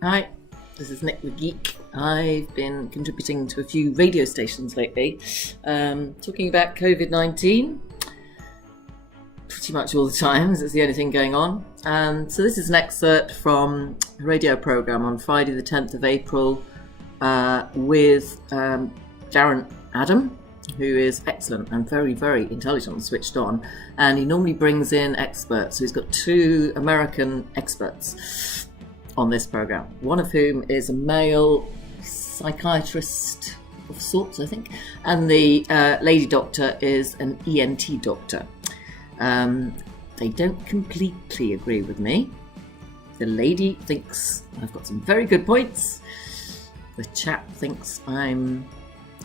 Hi, this is Nic the Geek. I've been contributing to a few radio stations lately, talking about Covid-19 pretty much all the time, as it's the only thing going on. So this is an excerpt from a radio programme on Friday the 10th of April with Darren Adam, who is excellent and very, very intelligent and switched on. And he normally brings in experts. So he's got two American experts on this programme, one of whom is a male psychiatrist of sorts, I think, and the lady doctor is an ENT doctor. They don't completely agree with me. The lady thinks I've got some very good points. The chap thinks I'm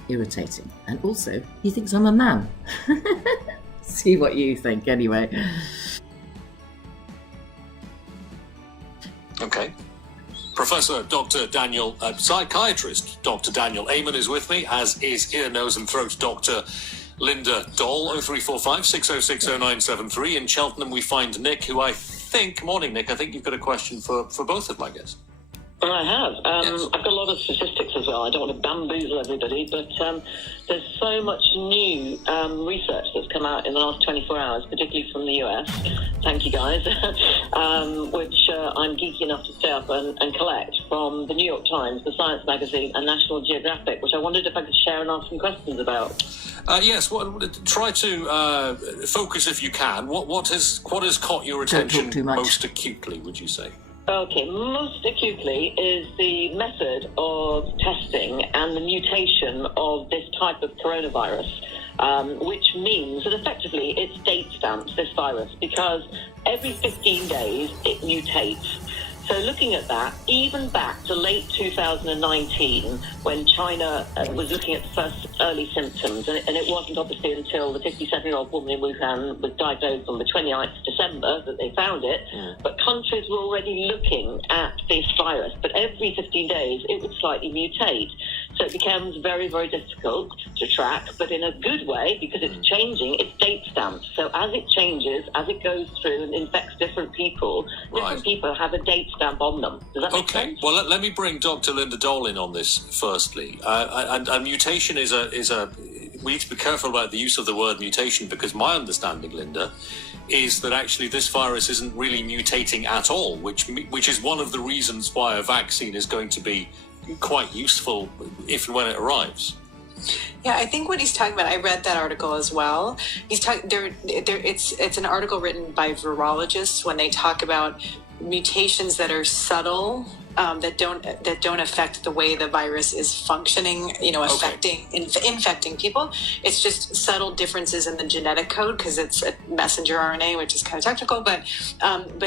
irritating, and also he thinks I'm a man. See what you think anyway. Okay. Professor Dr. Daniel, psychiatrist Dr. Daniel Amen is with me, as is ear, nose and throat Dr. Linda Doll. 0345 606 0973. In Cheltenham we find Nic, who I think, morning Nic, I think you've got a question for both of my guests. Well, I have. Yes. I've got a lot of statistics as well. I don't want to bamboozle everybody, but there's so much new research that's come out in the last 24 hours, particularly from the US. Thank you, guys. Which I'm geeky enough to stay up and collect from the New York Times, the Science Magazine, and National Geographic, which I wondered if I could share and ask some questions about. Yes, try to focus if you can. What has caught your attention most acutely, would you say? Okay, most acutely is the method of testing and the mutation of this type of coronavirus, which means that effectively it's date stamps, this virus, because every 15 days it mutates. So looking at that, even back to late 2019, when China was looking at the first early symptoms, and it wasn't obviously until the 57-year-old woman in Wuhan was diagnosed on the 29th of December that they found it, but countries were already looking at this virus. But every 15 days, it would slightly mutate. So it becomes very, very difficult to track, but in a good way, because it's changing, it's date stamped. So as it changes, as it goes through and infects different people, different people have a date stamp on them. Does that make sense? Well, let me bring Dr. Linda Doll in on this firstly. And mutation is a we need to be careful about the use of the word mutation, because my understanding, Linda, is that actually this virus isn't really mutating at all, which is one of the reasons why a vaccine is going to be quite useful if and when it arrives. Yeah, I think what he's talking about, I read that article as well. He's talking it's an article written by virologists when they talk about mutations that are subtle, that don't affect the way the virus is functioning, infecting people. It's just subtle differences in the genetic code, because it's a messenger RNA, which is kind of technical, but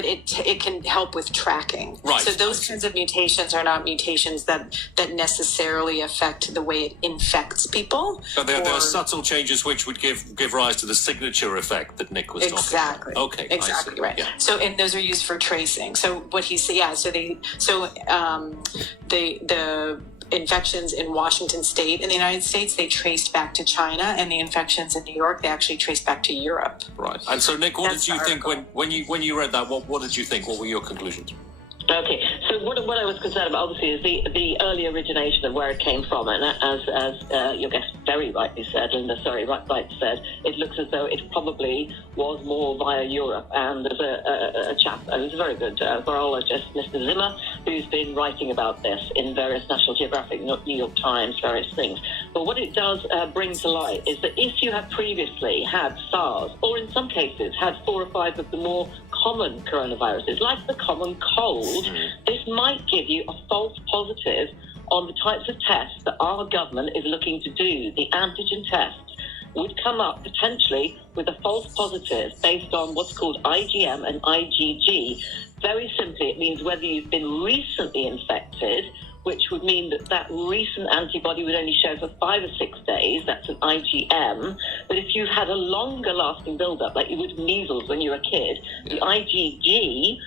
it can help with tracking. Right. So those kinds of mutations are not mutations that necessarily affect the way it infects people. So there are subtle changes which would give rise to the signature effect that Nic was talking about. Okay, exactly right. Yeah. So, and those are used for tracing. So what he said, the infections in Washington State in the United States, they traced back to China, and the infections in New York, they actually traced back to Europe. Right. And so, Nic, what did you think when you read that? What did you think? What were your conclusions? Okay, so what I was concerned about, obviously, is the early origination of where it came from, and as your guest very rightly said, Linda, right said, it looks as though it probably was more via Europe. And there's a chap, who's a very good virologist, Mr. Zimmer, who's been writing about this in various National Geographic, New York Times, various things. But what it does bring to light is that if you have previously had SARS, or in some cases had 4 or 5 of the more common coronaviruses, like the common cold, this might give you a false positive on the types of tests that our government is looking to do. The antigen tests would come up potentially with a false positive based on what's called IgM and IgG. Very simply, it means whether you've been recently infected, which would mean that recent antibody would only show for 5 or 6 days. That's an IgM. But if you've had a longer lasting build-up, like you would measles when you were a kid, the IgG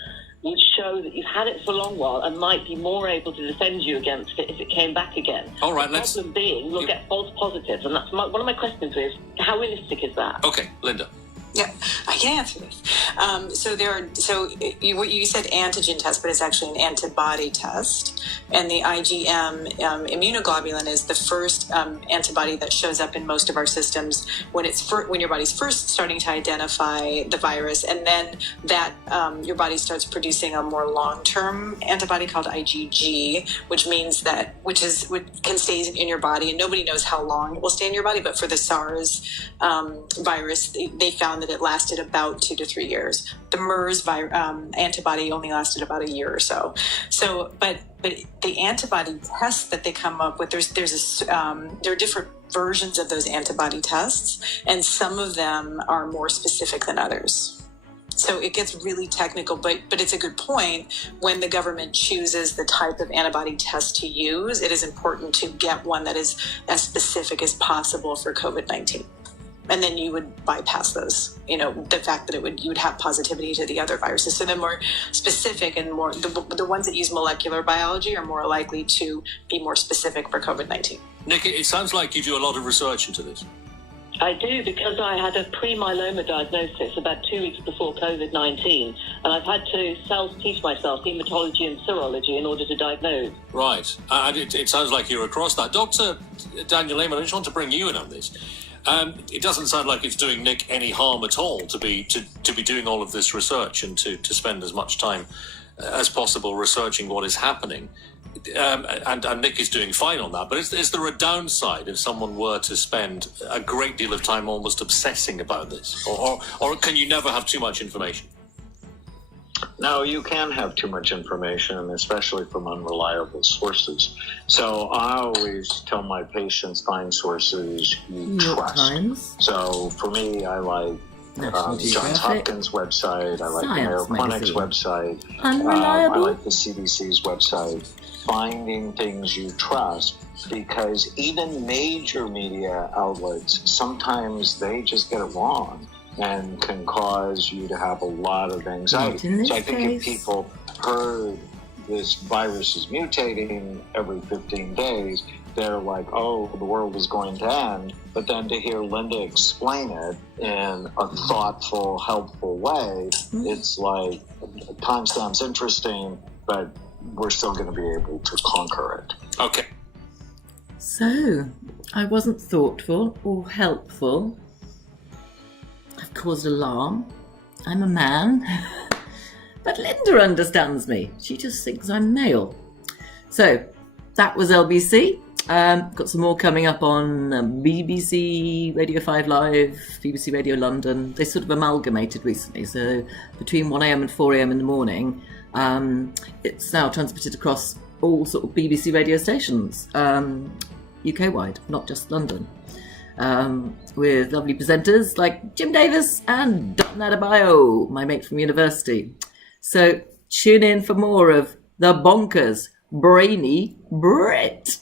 would show that you've had it for a long while and might be more able to defend you against it if it came back again. All right, the problem being we'll get false positives, and that's one of my questions is, how realistic is that? Okay, Linda. Yeah, I can answer this. What you said antigen test, but it's actually an antibody test. And the IgM immunoglobulin is the first antibody that shows up in most of our systems when when your body's first starting to identify the virus, and then that your body starts producing a more long-term antibody called IgG, which can stay in your body, and nobody knows how long it will stay in your body. But for the SARS virus, they found that it lasted about 2 to 3 years. The MERS antibody only lasted about a year or so. But the antibody tests that they come up with, there are different versions of those antibody tests, and some of them are more specific than others. So it gets really technical, but it's a good point. When the government chooses the type of antibody test to use, it is important to get one that is as specific as possible for COVID-19. And then you would bypass those, the fact that you would have positivity to the other viruses. So they're more specific, and more the ones that use molecular biology are more likely to be more specific for COVID-19. Nic, it sounds like you do a lot of research into this. I do, because I had a pre-myeloma diagnosis about 2 weeks before COVID-19, and I've had to self-teach myself hematology and serology in order to diagnose. Right. And it sounds like you're across that. Dr. Daniel Lehman, I just want to bring you in on this. It doesn't sound like it's doing Nic any harm at all to be doing all of this research and to spend as much time as possible researching what is happening. And Nic is doing fine on that. But is there a downside if someone were to spend a great deal of time almost obsessing about this? Or can you never have too much information? No, you can have too much information, especially from unreliable sources. So I always tell my patients, find sources you trust. Times. So for me, I like Johns Hopkins website. I like the Mayo Clinic's website. Unreliable. I like the CDC's website. Finding things you trust, because even major media outlets, sometimes they just get it wrong and can cause you to have a lot of anxiety. So I think if people heard this virus is mutating every 15 days, they're like, oh, the world is going to end. But then to hear Linda explain it in a thoughtful, helpful way, it's like, timestamp's interesting, but we're still going to be able to conquer it. Okay. So, I wasn't thoughtful or helpful. I've caused alarm. I'm a man. But Linda understands me. She just thinks I'm male. So, that was LBC. Got some more coming up on BBC, Radio 5 Live, BBC Radio London. They sort of amalgamated recently. So, between 1am and 4am in the morning, it's now transmitted across all sort of BBC radio stations, UK-wide, not just London, with lovely presenters like Jim Davis and Darren Adam, my mate from university. So tune in for more of the bonkers, brainy Brit.